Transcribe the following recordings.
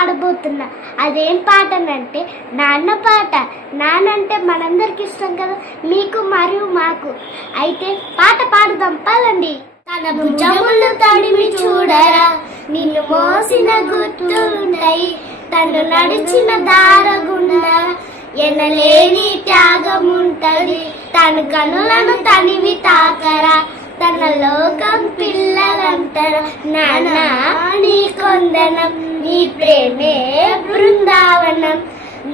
పాడబోతున్నా. అదేం పాట అంటే నాన్న పాట. నాన్న అంటే మనందరికి ఇష్టం కదా, మీకు మరియు మాకు. అయితే పాట పాడుదాం పదండి. తన భుజములు తడిమి చూడరా, నిన్ను మోసిన గుర్తుంటాయి. తను నడిచిన దారగుండా ఎనలేని త్యాగముంటది. తన కనులను తనివి తాకరా, తన లోకం పిల్లలంటారా. నాన్న నీ కొందనం, నీ ప్రేమే బృందావనం.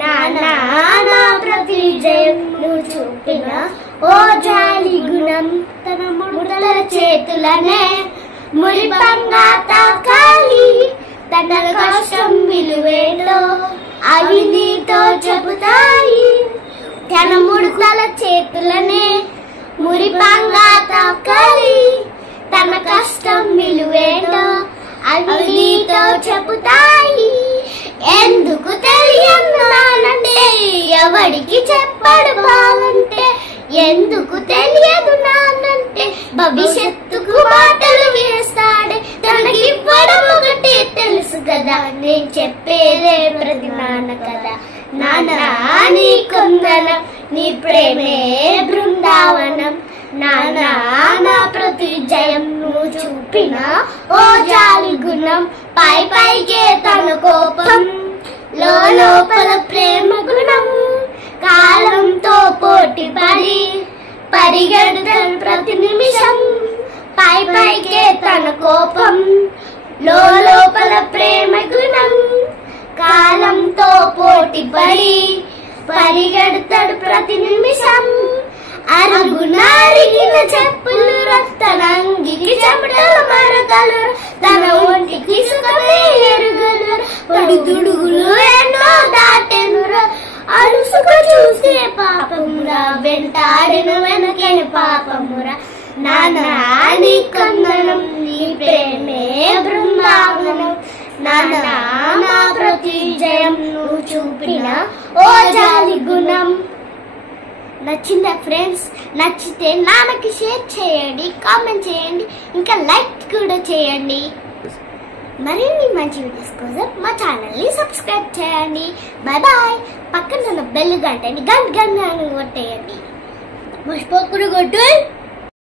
నాన్న నా ప్రతి జయం నువ్వు చూపిన ఓ జాలి గుణం. తన ముడతల చేతులనే మురిపంగా తాకాలి. తన కష్టం విలువేలో అవి నీతో చెబుతాయి. తన ముడతల చేతులనే మురిపంగా తాకాలి. తన కష్టం విలువేలో అవి నీతో చెబుతాయి. ఎందుకు తెలియదునానంటే ఎవడికి చెప్పడు బావంటే. ఎందుకు తెలియదు నానంటే భవిష్యత్తుకు బాటలు వేస్తాడే. తనకివ్వడం ఒకటే తెలుసు కదా, నేను చెప్పేదే ప్రతి నాన్న కదా. నాన్న నీ కొందనం, నీ ప్రేమే బృందావనం. నాన్న నా ప్రతి జయం నువ్వు చూపిన ఓ జాలి గుణం. పై పైకే తన కోపం, లోపల ప్రేమ గుణం. కాలంతో పోటీ పడి పరిగెడతాను ప్రతి నిమిషం. పై పైకే తన కోపం, లోపల ప్రేమ గుణం. కాలంతో పోటీ పడి పరిగెడతాడు ప్రతి నిమిషం. అరుగునారిగిన చెప్పులు తన అంగికి చెమటలు మరకలు. తన ఒంటికి సుఖమే ఎరుగులు. పడుదుడుగులు ఎన్నో దాటెనురా, అరుసుకు చూసే పాపమురా. వెంటాడిన వెనకని పాపమురా. నాన్న నీ కొందనం, నీ ప్రేమే బృందావనం. నాన్న నా ప్రతి జయం నువ్వు చూపిన ఓ జాలి గుణం. నచ్చిందా ఫ్రెండ్స్? నచ్చితే నాన్నకి షేర్ చేయండి, కామెంట్ చేయండి, ఇంకా లైక్ కూడా చేయండి. మరిన్ని మంచి వీడియోస్ కోసం మా ఛానల్ని సబ్స్క్రైబ్ చేయండి. Bye bye. పక్కన ఉన్న బెల్ గంటని గంట కొట్టేయండి. పుష్పకుడు కొట్టు.